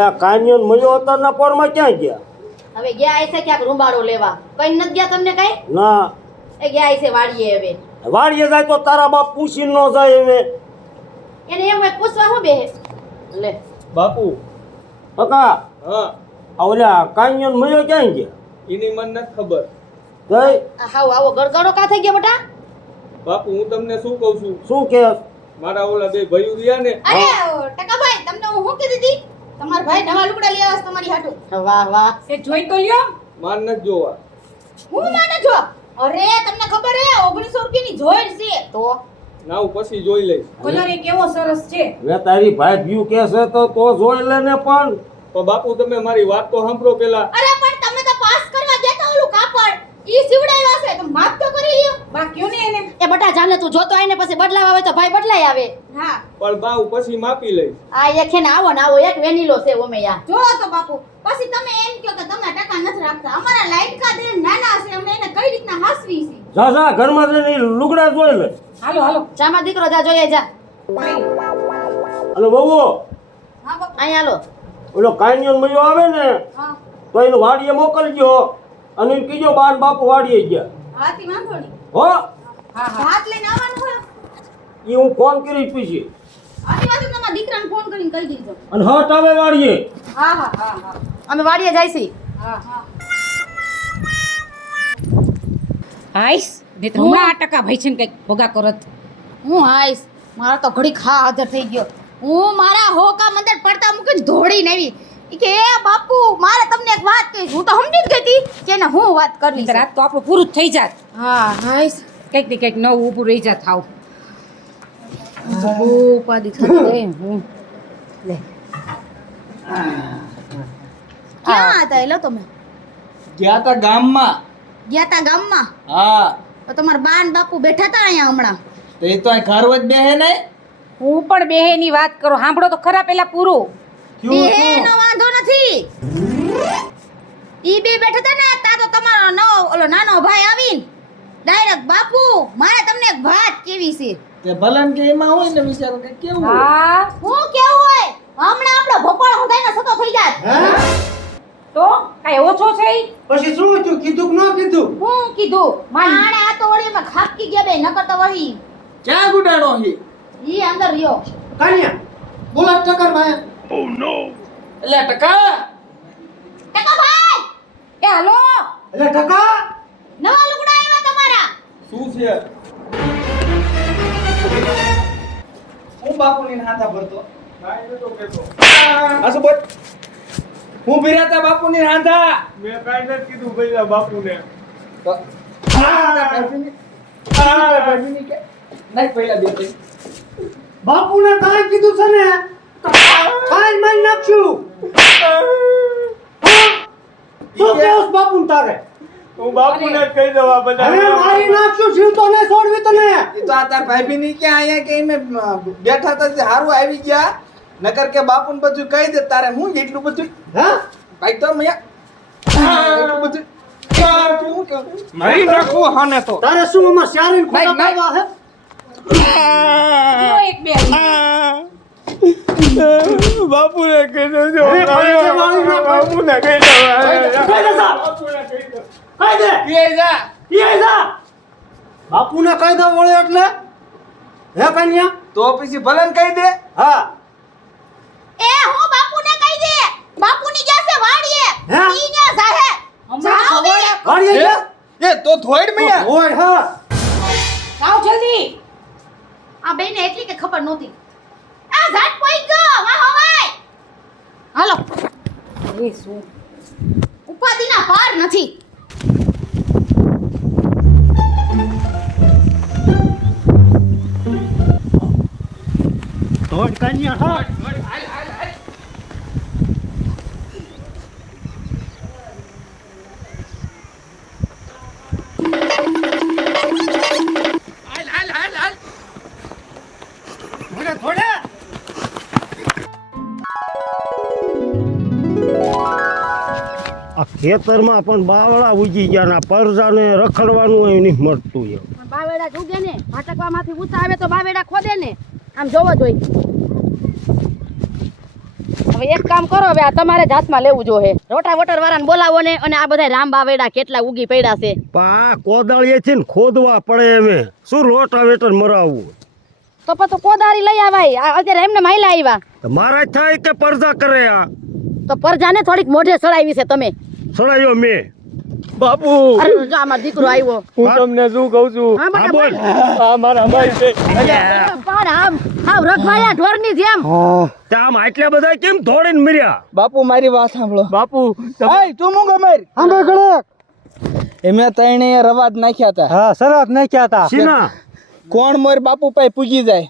એટલે આ કાન્યોન મયો અતારના પોરમાં ક્યાં ગયા? હવે ગયા હશે ક્યાંક રૂંબાળો લેવા. કઈ નથી ગયા તમને કઈ? ના, એ ગયા હશે વાડીએ. હવે વાડીએ જાય તો તારા બાપ પૂછી ન જાય એને. એને એમ હોય પૂછવા હું બે લે બાપુ. કાકા, હા, આ ઓલા કાન્યોન મયો ક્યાં ગયા? એની મને નથી ખબર. જય હાવ આવો ગળગળો કા થઈ ગયો બેટા? બાપુ હું તમને શું કહું છું, શું કે? મારા ઓલા બે ભાઈઓ રહ્યા ને, અરે ટકાભાઈ તમને હું કીધી હતી તમારા ભાઈ નવા લુગડા લઈ આવસ તમારી હાટુ. વાહ વાહ. તે જોઈ તો લ્યો. માર નથી જોવા. હું માને છો? અરે તમને ખબર હે 1900 રૂપિયાની જોઈડ છે. તો ના હું પછી જોઈ લઈશ. કલર એ કેવો સરસ છે. હવે તારી ભાઈ વ્યુ કે છે તો જોઈ લે ને. પણ તો બાપુ તમે મારી વાત તો સાંભળો પેલા. અરે પણ તમે તો પાસ કરવા દેતા ઓલું કાપડ ઈ સીવડાવ્યા છે તો માપ તો કરી લ્યો. બાકી ને એને એ બટા જાને તું જોતો આઈને પછી બદલાવા આવે તો ભાઈ બદલાઈ આવે. હા પણ બા હું પછી માપી લઈશ. આ એક છે ને આવો એક વેનીલો છે ઓમે યા. જો તો બાપુ પછી તમે એમ કહો કે તમે ટકા નથી રાખતા. અમારા લાઈટ કા દે નાના છે અમે એને કઈ રીતના હાસવી છે. જા જા ઘરમાં જઈને લુગડા જોઈ લે. હાલો હાલો જામાં દીકરો જા જોઈએ જા. અને બહુ હા બાપુ અહીંયા હાલો. ઓલો કાન્યોન મયો આવે ને હા તો એને વાડીએ મોકલજો અને એને કીજો બાર બાપુ વાડીએ ગયા. હાથી વાંધો નહીં. હો, હા હાથ લઈને આવવાનું હોય. એ હું ફોન કરી પૂછી આની વાત તમારા દીકરાને ફોન કરીને કહી દીધો. અને હટ આવે વાડીએ. હા હા હા હા અમે વાડીએ જઈશી. હા હા હાઈસ ને તો હમણાં 8% ભાઈ છે ને કઈક ભોગા કરત. હું હાઈસ મારા તો ઘડી ખા હાજર થઈ ગયો. હું મારા હોકા મંદર પડતા મૂકીને દોડીને આવી ઈ કે એ બાપુ મારે તમને એક વાત કહીશ. હું તો સમજી જ ગઈ હતી કે એને હું વાત કરવી છે. રાત તો આપણું પૂરું જ થઈ જાત. હા હાઈસ કંઈક ને કંઈક નવું ઊભું રહી જાત થાવ. બહુ ઉપાધિ થતી રહી. હું લે ક્યાં હતા એલો તમે? ગયા તા ગામમાં. ગયા તા ગામમાં? હા, તો તમારા બા ને બાપુ બેઠા હતા અહીંયા હમણાં. તો એ તો અહીં ઘર જ બેહે નહીં. હું પણ બેહેની વાત કરો સાંભળો તો ખરા પેલા પૂરું. એનો વાંધો નથી. ઈ બે બેઠા હતા ને તા તો તમારો નવો ઓલો નાનો ભાઈ આવીને ડાયરેક્ટ બાપુ મારે તમને એક વાત કેવી છે. તે ભલન કે એમાં હોય ને વિચારો કે કેવું હોય. હા હું કેવું હોય હમણાં આપણો ભોપળ હુંધાઈને સતો થઈ જાય. તો કાઈ ઓછો છે ઈ? પછી શું થયું? કીધું કે ન કીધું? હું કીધું માણે આ તો વળીમાં ખાપકી ગયા બે નકર તો વળી ક્યાં ગુડાણો છે? ઈ અંદર રહ્યો. કાન્યા બોલા ટકર ભાઈ. એટલે ટકા ટકા ભાઈ એ હાલો એટલે ટકા નવા લુગડા આવ્યા તમારા. શું છે? હું બાપુની હાથા ભરતો. કાંઈ નતો કહેતો. આ શું બોલ? હું બિરાતા બાપુની હાથા. મેં કાંઈ નથી કીધું ભાઈ બાપુને. તો ભાભીની કે નહીં પહેલા બે થઈ. બાપુને કાંઈ કીધું છે ને કાંઈ મારી નાખ્યું. શું કેવું બાપુ તારે? હું બાપુને જ કહી દઉં આ બધા. હવે મારી નાખ્યું જીવ તો નહીં છોડવી તને. ઈ તો આ તાર ભાભીની કે આયા કે એમે બેઠા હતા તે હારું આવી ગયા. નકર કે બાપુને બધું કહી દે તારે હું એટલું બધું હા ભાઈ તો મયા એટલું બધું હું કહું મારી નાખું હાને તો. તારે શું અમાર શારીન ખોટા ભાઈ, પાડવા હે? જો એક બે બાપુને કહી દઉં. અરે, ભાઈ, જે મારી નાખ. બાપુને કહી દઉં. કહી દે સાહેબ. બાપુને કહી દઉં. કહી દે. કે જા ઈ આઈ જા. બાપુને કહી દે વળે એટલે હે કન્યા? તો પછી ભલન કહી દે. હા એ હું બાપુને કહી દે. બાપુની ગયા છે વાડીએ. હે? ઈ ન્યા જાહે. જાઓ બે. વાડીએ જા. એ તો થોડ મયા ઓય હા આવ જલ્દી. આ બેને એટલી કે ખબર નહોતી. આ ઝાટ પોઈ ગયો વાહ હોય. હાલો એ શું ઉપાધિના પાર નથી. થોડ કન્યા હા થોડે આ ખેતરમાં પણ બાવળા ઉજી ગયા ના પરજાને રખડવાનું હોય નહીં મળતું એમ. બાવેડા જુગે ને ભાટકવામાંથી ઊંચા આવે તો બાવેડા ખોદે ને આમ જોવો જોઈ. હવે એક કામ કરો, હવે આ તમારે જ હાથમાં લેવું જોઈએ. રોટાવેટર વાળાને બોલાવો ને, અને આ બધા રામબા વેડા કેટલા ઉગી પડ્યા છે. પણ આ કોદાળીએ છે ને ખોદવા પડે હવે શું રોટાવેટર મરાવવું. તો પછી કોદારી લઈ આવાય. અત્યારે એમને માયલા આવ્યા તો મારા જ થાય કે પરજા કરે આ તો પરજાને થોડીક મોઢે સડાવી છે તમે. સડાયો મેં. બાપુ અરે જો આમાં દીકરો આવ્યો. હું તમને શું કહું છું? હા, હા બોલ. આ મારા ભાઈ છે. પણ આમ રખવાયા ઢોરની જેમ. તે આમ આટલા બધા કેમ દોડીને મર્યા? બાપુ મારી વાત સાંભળો. બાપુ હાય તું મૂંગો માર. આંબે ગળક એમે તઈને રવાજ નાખ્યા હતા. હા સરસ નાખ્યા હતા સીના કોણ મોર બાપુ પાસે પૂજી જાય.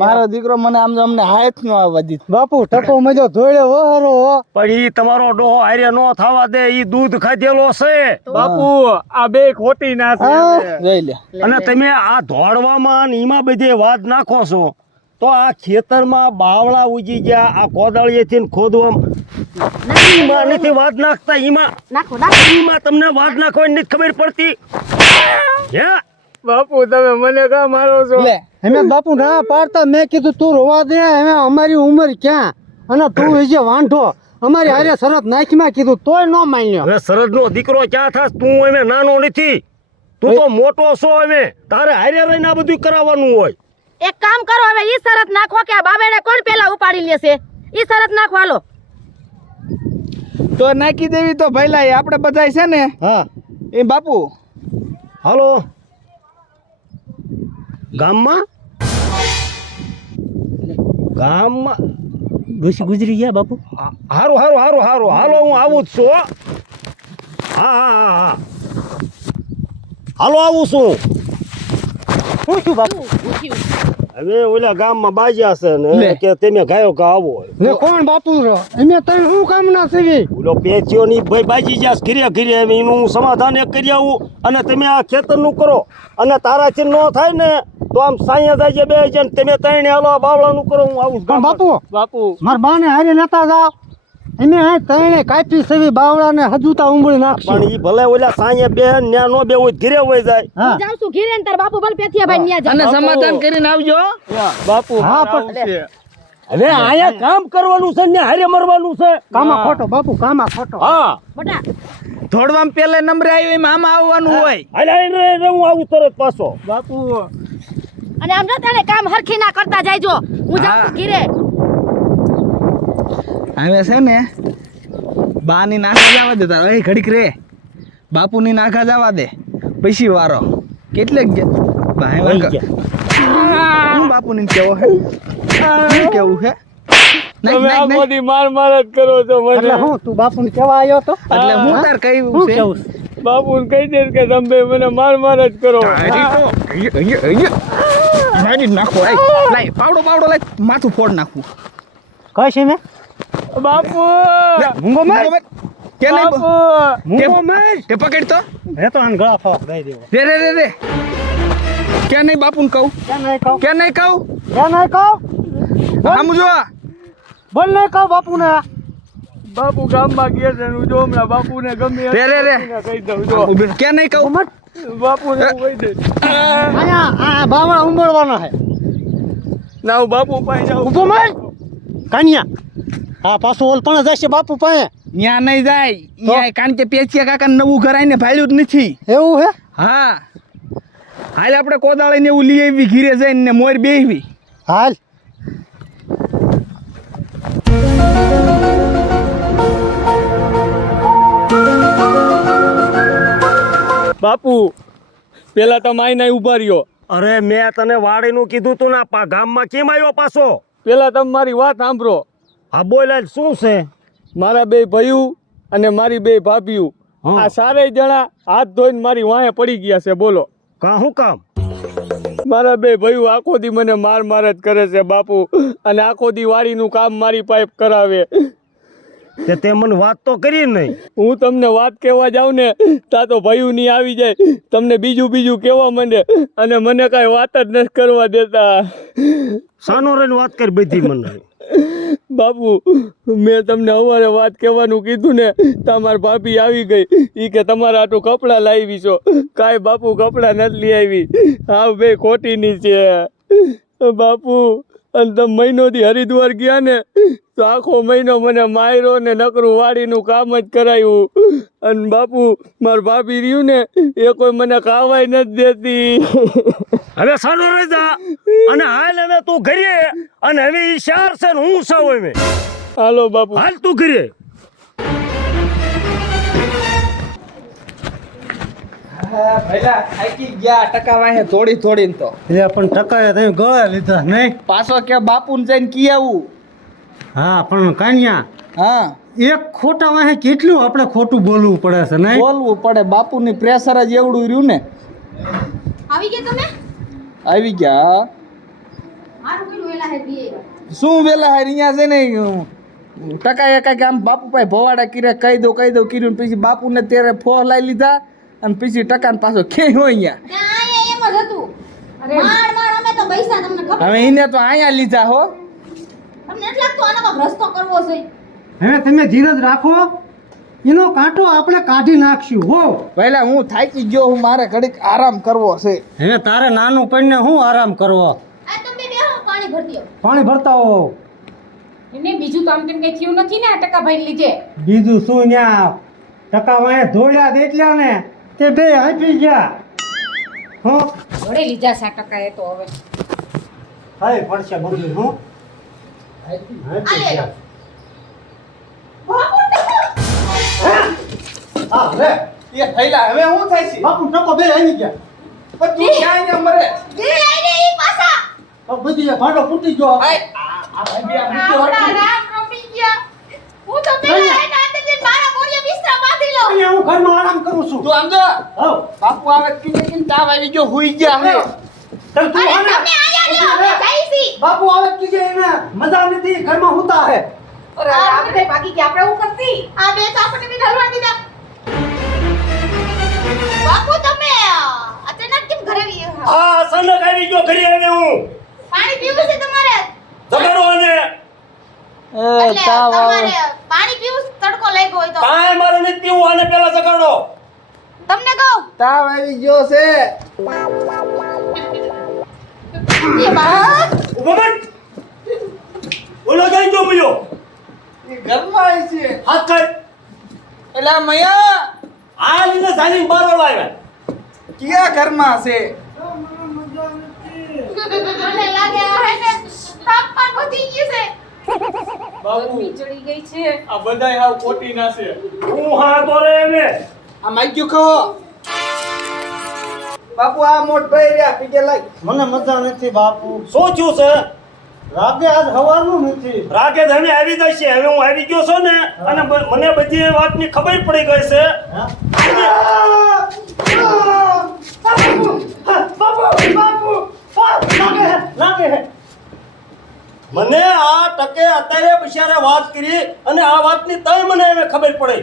મારો દીકરો મને આમ અમને હાથ નો આવવા દીધું. બાપુ ટકો મજો ધોળે વહરો પણ ઈ તમારો ડોહો હારે નો થવા દે. ઈ દૂધ ખાધેલો છે. બાપુ આ બે ખોટી ના છે. જોઈ લે. અને તમે આ ધોળવામાં ને ઈમાં બધે વાત નાખો છો તો આ ખેતરમાં બાવળા ઉજી ગયા. આ કોદાળીએથી ને ખોદવામાં ઈમાં નથી વાત નાખતા. નાખો નાખો. ઈમાં તમને વાત નાખવાની નથી ખબર પડતી. હે બાપુ તમે મને કા મારો છો? લે અમે બાપુ ના પાડતા. મેં કીધું તું રોવા દે, અમે અમારી ઉંમર ક્યાં અને તું હજી વાંઢો. અમારી હારે શરત નાખીમાં કીધું તોય ન માન્યો. હવે સરદનો દીકરો ક્યાં થાસ? તું હવે નાનો નથી, તું તો મોટો છો. હવે તારે હારે રહીને આ બધું કરાવવાનું હોય. એક કામ કરો, હવે ઈ શરત નાખો કે આ બાબેને કોણ પેલા ઉપાડી લેશે. ઈ શરત નાખો હાલો. તો નાખી દેવી તો ભઈલા આપણે બધા છે ને. હા એ બાપુ હાલો ગામમાં ગુજરી ગયા બાપુ. હારું હારું હારું હારું હાલો હું આવું જ છું હો. હા હા હા હા હાલો આવું છું. શું છું બાપુ? હવે ઓલા ગામમાં બાજ્યા છે ને કે તમે ગાયો ગા આવો. ને કોણ બાપુ રો? અમે તને શું કામ ના સેવી? ઓલો પેચિયો ની ભાઈ બાજી ગયા ઘીરે ઘીરે. હવે એનું હું સમાધાન એક કરી આવું અને તમે આ ખેતરનું કરો. અને તારાથી ન થાય ને તો આમ સાયા જાય બે જણ તમે ત્રણે હાલો આ બાવળાનું કરો. હું આવું પણ બાપુ બાપુ મારા બાને હારે નતા જાવ. અમે આ તણે કાપી સેવી બાવળા ને હજુતા ઉંબળી નાખશું. પણ ઈ ભલે ઓલા સાયા બે ન્યા નો બે હોય ઘીરે હોય જાય. હા જાઉં છું ઘીરે ને તાર બાપુ ભલે પેથિયા ભાઈ ન્યા અને જાય. સમાધાન કરીને આવજો. બાપુ હા, આવું છે. હવે આયા કામ કરવાનું છે ને હારે મરવાનું છે. કામા ખોટો બાપુ, કામા ખોટો. હા બટા ધોડવામાં પેલે નંબરે આવ્યો એમ આમાં આવવાનું હોય. હાલે હું આવું તરત પાછો. બાપુ અને આમ જો તને કામ હરખી ના કરતા જાયજો. હું જાઉં છું ઘીરે. હવે છે ને બાની નાખા જવા દે તારો. એ ઘડીક રે. બાપુની નાખા જવા દે પછી વારો. કેટલેક ભાઈ હું બાપુની કેવો હે શું કેવું હે? તમે આ બધી માર જ કરો છો એટલે મને. હું તું બાપુને કેવા આવ્યો તો? એટલે હું તાર કહ્યું શું છે કેવું? બાપુને કહી દે કે તમે મને માર જ કરો. નાખો લાય પાવડો લાય માથું ફોડ નાખવું. કઈ છે મેં બાપુ મૂંગો માર. કે નહીં બાપુ મૂંગો માર. તે પકડ તો હે તો આને ગળા ફાક દઈ દેવો. રે કે નહીં બાપુને કહું ક્યાં નહીં કહું? કે નહીં કહું ક્યાં નહીં કહું? આમ જો બોલ નહીં કહું બાપુને. બાપુ ગામમાં ગયા છે. હું જો હમણાં બાપુને ગમે રે. કહી દઉં જો. કે નહીં કહું બાપુને હું કહી દઈશ. અહીંયા આ બાવળા ઉંબળવાના છે. ના હું બાપુ પાસે જાઉં. ઊભો માર. કાનિયા હા પાછું ઓલ પણ જશે બાપુ પાસે. ન્યા નહીં જાય ન્યા કારણ કે પેચિયા કાકા નવું ઘર આવીને ભાળ્યું જ નથી. એવું હે? હા હાલ આપણે કોદાળીને એવું લઈ આવી ઘીરે જઈને ને મોર બેહવી. હાલ બાપુ પેલા તમે આઈને ઉભા રહ્યો. અરે મેં તને વાડીનું કીધું તું ને ગામમાં કેમ આવ્યો પાછો? પેલા તમે મારી વાત સાંભળો. હા બોલ શું છે? મારા બે ભાઈઓ અને મારી બે ભાભીઓ આ સારે જણા હાથ ધોઈને મારી વાંહે પડી ગયા છે. બોલો શું કામ? મારા બે ભાઈઓ આખો દી મને માર જ કરે છે બાપુ. અને આખો દી વાડીનું કામ મારી પાઇપ કરાવે. તે મને વાત તો કરી નહીં. હું તમને વાત કહેવા જાઉં ને તા તો ભાઈઓ ની આવી જાય. તમને બીજું કહેવા માંડે અને મને કાંઈ વાત જ નથી કરવા દેતા. સાનો રહીને વાત કરી બધી મને. બાપુ મેં તમને સવારે વાત કહેવાનું કીધું ને તમારી ભાભી આવી ગઈ. ઈ કે તમારા આટલું કપડાં લાવી છો. કાંઈ બાપુ કપડાં નથી લઈ આવી. હા બે ખોટીની છે બાપુ. અને તમે મહિનોથી હરિદ્વાર ગયા ને તો આખો મહિનો મને માર્યો ને નકરું વાડીનું કામ જ કરાયું. અને બાપુ મારા ભાભી રહ્યું ને એ કોઈ મને ખાવાય નથી દેતી. હવે સાનો રજા અને હાલ હવે તું ઘરે અને હવે ઈ શાર છે ને હું સાવ હવે હાલો બાપુ. હાલ તું ઘરે. પહેલા થાકી ગયા ટકા વાહે થોડી થોડીને તો એટલે પણ ટકાએ તમે ગળા લીધા નહીં. પાછો કે બાપુને જઈને કી આવું. હા પણ કાનિયા હા એક ખોટા વાહે કેટલું આપણે ખોટું બોલવું પડે છે નહીં? બોલવું પડે. બાપુની પ્રેશર જ એવડું રહ્યું ને. આવી ગયા તમે આવી ગયા. મારું પેલું વેલા હે દીએ શું વેલા હાર અહીંયા છે ને ટકા કાંઈક આમ બાપુ પાસે ભવાડા કર્યા કહી દો કર્યું ને પછી બાપુને ત્યારે ફોર લાવી લીધા અને પછી ટકાને પાછો ખેઈ હોય અહીંયા. ત્યાં એમ જ હતું માણ અમે તો પૈસા તમને ખબર હવે એને તો અહીંયા લીધા હો. તમને એટલે લાગતું આનો કોઈ રસ્તો કરવો છે હવે તમે ધીરજ રાખો, એનો કાંટો આપણે કાઢી નાખશું હો. પહેલા હું થાકી ગયો હું, મારે ઘડીક આરામ કરવો છે. હવે તારે નાનું પડીને હું આરામ કરવો? આ તમે બેહો પાણી ભરતી આવો પાણી ભરતા હો. એને બીજું કામ તેમ કઈ થયું નથી ને આ ટકાભાઈ લીધે. બીજું શું ન્યા ટકા વાંહે ધોળ્યા દેટલ્યા ને તે બે આપી ગયા હો. ઘોડે લીધા છે આ ટકા એ તો હવે. થાય પડશે બધું હું આ લે લો બાપુ હા રે એ થઈલા હવે હું થાય છે? બાપુ ટકો બે આવી ગયા. પણ તું ક્યાં અહીંયા મરે? દે આઈને ઈ પાછા તો બધી એ ભાંડો ફૂટી ગયો. આ ભાઈ આ મૂકી આવડા હટું. રામ રમી ગયા હું તો પેલા એને અંદર જઈને મારા બોરિયા બિસ્તરા બાંધી લો અહીંયા હું ઘરમાં આરામ કરું છું. તું આમ જો હવ બાપુ આવે કિને તાવ આવી ગયો હુઈ ગયા હે. ચાલ તું અરે આને તમે આયા લ્યો અમે જઈશી બાપુ આવે કીજે એને મજા નથી ઘરમાં હુતા હે. અરે આ બધા ભાગી ગયા આપણે હું કરતી. આ બે તો આપણને બી ઢલવા દીધા બાપુ તમે અચાનક કેમ ઘરે આવી આ અચાનક આવી ગયો ઘરે હવે હું પાણી પીવું છે તમારે જગાડો અને એટલે તાવ આવે. તમારે પાણી પીવું છે? તડકો લાગ્યો હોય તો કાંઈ મારે નથી પીવું આને પેલા જગાડો. તમને કહું તાવ આવી ગયો છે. એ બા ઉભો મત. ઓલો કઈ ગયો બોલ્યો એ ઘરમાં આવી છે. હાથ કર. એલા મયા આ લીને સાલી બારો લાવ્યા. ક્યાં ઘરમાં છે? મને લાગે આ હે ને તાપમાન વધી ગયું છે ગરમી ચડી ગઈ છે. આ બધાય હાવ ખોટી ના છે. હું હા તો રે એને આ માગ્યું ખો. બાપુ આ મોટ ભાઈ રહ્યા પીકે લાગ. મને મજા નથી બાપુ. શું થયું છે? રાતે આજ હવાનું નથી. રાગે હવે આવી જશે. હવે હું આવી ગયો છું ને અને મને બધી વાતની ખબર પડી ગઈ છે. મને આ ટકે અત્યારે બિચારે વાત કરી અને આ વાતની તય મને હવે ખબર પડી.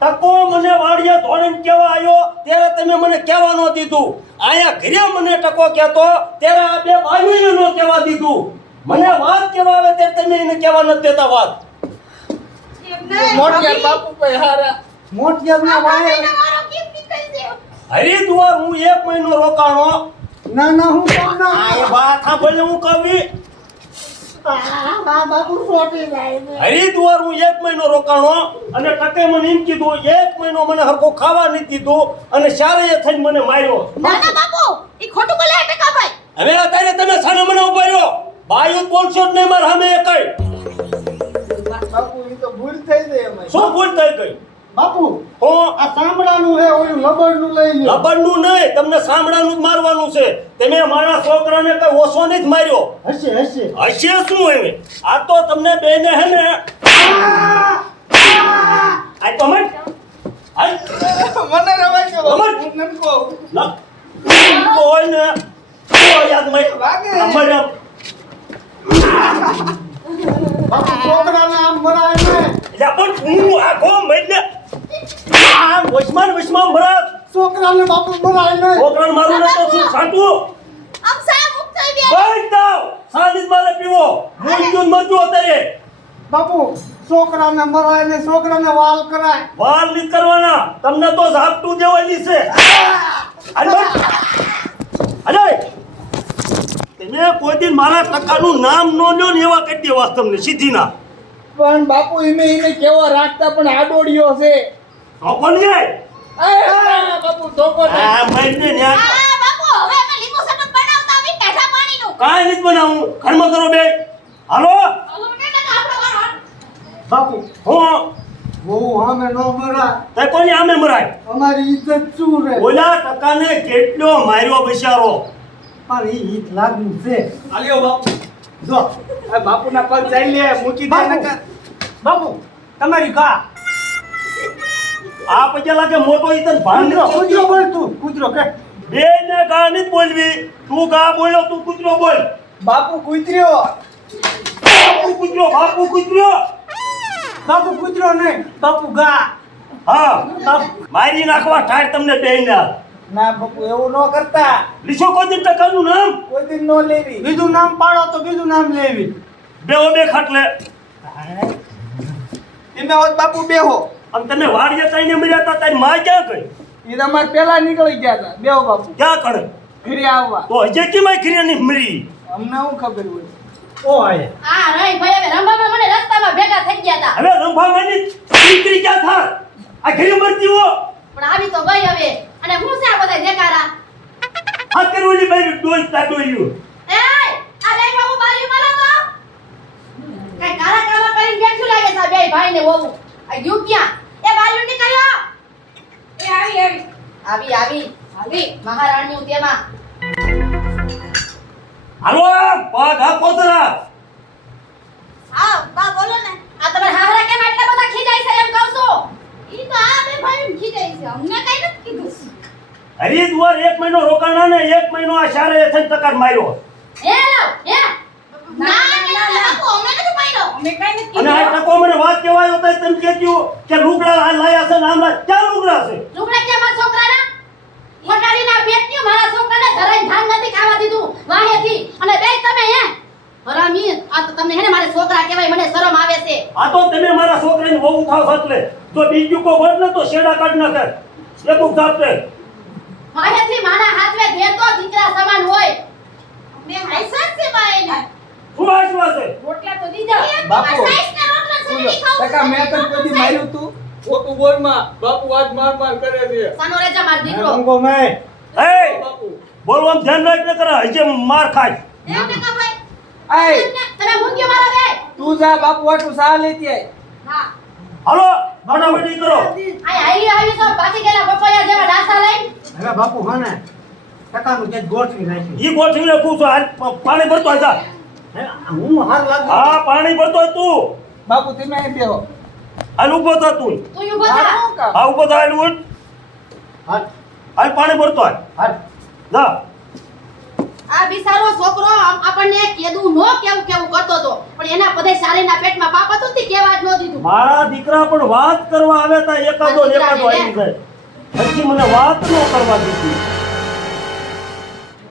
ટકો મને વાડિયા ધોળીને કેવા આવ્યો ત્યારે તમે મને કહેવા ન દીધું. અહીંયા ઘરે મને ટકો કહેતો ત્યારે આ બે ભાઈઓને ન કહેવા દીધું. મને વાત કેવા આવે ત્યારે તમે એને કહેવા નથી દેતા વાત. મોટિયા બાપુ ભાઈ હારા. મોટિયાના વાહે મારો કેમ નીકળી છે હરિદ્વાર હું 1 મહિનો રોકાણો. ના ના હું કોણ ના આ એ વાત સાંભળીને હું કહું બાપુ છોટી લાઈ હરિદ્વાર હું 1 મહિનો રોકાણો અને ટકે મને એમ કીધું 1 મહિનો મને હરખો ખાવા નથી દીધું અને શારે થઈને મને માર્યો. ના ના બાપુ ઈ ખોટું બોલે હે ટકા ભાઈ હવે અત્યારે તમે સાને મને ઉભા રહ્યો. બાયું બોલશો જ નહીં માર સામે એકય. બાપુ ઈ તો ભૂલ થઈ ગઈ અમારી. શું ભૂલ થઈ ગઈ? બાપુ હો આ સાંભળાનું હે ઓલું લબડનું લઈ લ્યો. લબડનું નહીં, તમને સાંભળાનું જ મારવાનું છે. તમે મારા છોકરાને કઈ ઓછો નહીં જ માર્યો. હશે હશે હશે શું હવે? આ તો તમને બેને હે ને આ તો મત હાલ મને રવાય ગયો બાપુ. રમત. હું નનકો. ના કોઈ ને કોઈ યાદ મત વાગે. અમારે બાપુ છોકરાને આમ મરાય ને. યા પણ હું આખો મહિને આ વસમાન ભરાત છોકરાને બાપુ મરાય ને. છોકરાને મારું ને તો શું સાંટવું આમ સા મુક્ત થઈ બે બંધ થાવ. સાંજ મારે પીવો મૂંઝ્યું ને મરજું અત્યારે. બાપુ છોકરાને મરાય ને છોકરાને વાલ કરાય. વાર નથી કરવાના. તમને તો ઝાપટું દેવાની છે. અરે તમે કોઈ દિન મારા ટકાનું નામ નો લ્યો ને એવા કરી દેવા તમને સીધી ના પણ બાપુ એને કેવો રાખતા પણ આડોડિયો છે ધોકો નહીં આય. બાપુ ધોકો નહીં. આ મહિને ન્યા આ બાપુ હવે અમે લીંબુ શરબત બનાવતા આવી ટાઢા પાણીનું. કાંઈ નથી બનાવું ઘરમાં કરો બે હાલો હવે મને તો આપણો વારો. બાપુ હું બહુ સામે ન મરા તે કોની આમે મરાય અમારી ઇજ્જત શું રે ઓલા ટકાને કેટલો માર્યો બિચારો પણ ઈ હિત લાગવું છે આલ્યો બાપુ જો આ બાપુના પગ ચાલી લે મૂકી દે બાપુ નકર બાપુ તમારી ગા આ પછી લાગે મોટો ઈ તને ભાન કૂતરો નથી. કૂતરો બોલ તું કૂતરો કે બે ને ગા નથી બોલવી તું ગા બોલ્યો તું કૂતરો બોલ બાપુ કૂતર્યો બાપુ કૂતરો બાપુ કૂતરો બાપુ કૂતરો નહીં બાપુ ગા હા મારી નાખવા ઠાર તમને બેયને ના બાપુ એવું ન કરતા લીશો કોઈ દી ટકાનું નામ કોઈ દિન નો લેવી બીજું નામ પાડો તો બીજું નામ લેવી બેહો બે ખાટલે એમે હોત બાપુ બેહો આમ તમે વાડીએ તાઈને મર્યા હતા તારી માં ક્યાં ગઈ એ તમારે પેલા નીકળી ગયા હતા બેહો બાપુ ક્યાં કરે ઘરે આવવા તો હજે કેમ ખીરી ની મરી અમને શું ખબર હોય ઓ આય આ રહી ભાઈ હવે રંભામાં મને રસ્તામાં ભેગા થઈ ગયા હતા હવે રંભામાંની દીકરી ક્યાં થાર આ ઘરે મરતી હો પણ આવી તો ગઈ હવે અને હું છે આ બધા દેખાડા આ કરવલી બાઈ ડોલ તા ડોલ્યું એ આ લઈ બાબુ બારી મારો તો કઈ કાળા કાળા કરીને બેઠું લાગે છે આ બે ભાઈ ને વહુ આ ગયું ક્યાં એ બારી નીકળ્યો એ આવી આવી આવી આવી આવી મહારાણીઓ તેમાં હાલો પગ આપો જરા હા બા બોલો ને. આ તમારા હાહરા કેમ આટલા બધા ખીજાય છે એમ કહું છું ઈ તો આ બે ભાઈ ખીજાય છે અમને કઈ નથી કીધું. હરિદ્વાર 1 મહિનો રોકાણા ને 1 મહિનો આ શારે થઈને ટકાર માર્યો હે લાવ હે ના બાપુ અમને નથી પાડ્યો. અમે કઈ નથી અને આ કીધું ટકો મને વાત કહેવાયો તો તમે કહેજો કે લુગડા આ લાયા છે નામ લા ક્યાં લુગડા છે લુગડા કે મારા છોકરાના મોટાડીના પેટની મારા છોકરાને ધરાઈ ધાન નથી ખાવા દીધું વાહેથી અને બે તમે હે હરામી આ તો તમે હે ને મારા છોકરા કહેવાય મને શરમ આવે છે આ તો તમે મારા છોકરાને બહુ ઉઠાવ એટલે જો બીજું કો વડ ને તો શેડા કાઢ નાખે એક ઉઠાવતે વાહેથી માના હાથવે દેતો દીકરા સમાન હોય અમે હાઈસર છે બા એને. શું વાંચવા છે રોટલા તો દીધા બાપુ સાઈઝના રોટલા છે નહીં ખાવું. ટકા મેં તને કોઈ દી માર્યું તું ખોટું બોલમાં બાપુ આજ માર કરે છે સાનો રેજા માર દીકરો રંગો મેં એ બાપુ બોલવામાં ધ્યાન રાખ ન કરે હજે માર ખાય એમ ટકા ભાઈ. આય તમે મૂંગ્યો મારા બે તું જા બાપુ આટલું સા લેતી આય હા હાલો ફટાફટી કરો આ હાલી આવી તો પાછી ગયેલા પપૈયા જેવા ડાસા લઈને હવે બાપુ હાને ટકાનું કે ગોઠવી નાખ્યું ઈ ગોઠવી રાખું છું હાલ પાણી ભરતો હોય જા હે, હું હાર લાગુ હા પાણી ભરતો હોય તું બાપુ તમે અહીં બેહો હાલ ઊભો થા તું તું ઊભો થા શું કામ? હા ઊભો થા હાલ ઉઠ હાલ હાલ પાણી ભરતો હોય હાલ જા આ બિચારો છોકરો આપણને કેદું નો કેવું કેવું કરતો હતો પણ એના બધે સારીના પેટમાં પાપ હતું તે કેવા જ ન દીધું મારા દીકરા પણ વાત કરવા આવે તા એકાદો ને એકાદો આવી જાય હજી મને વાત ન કરવા દીધી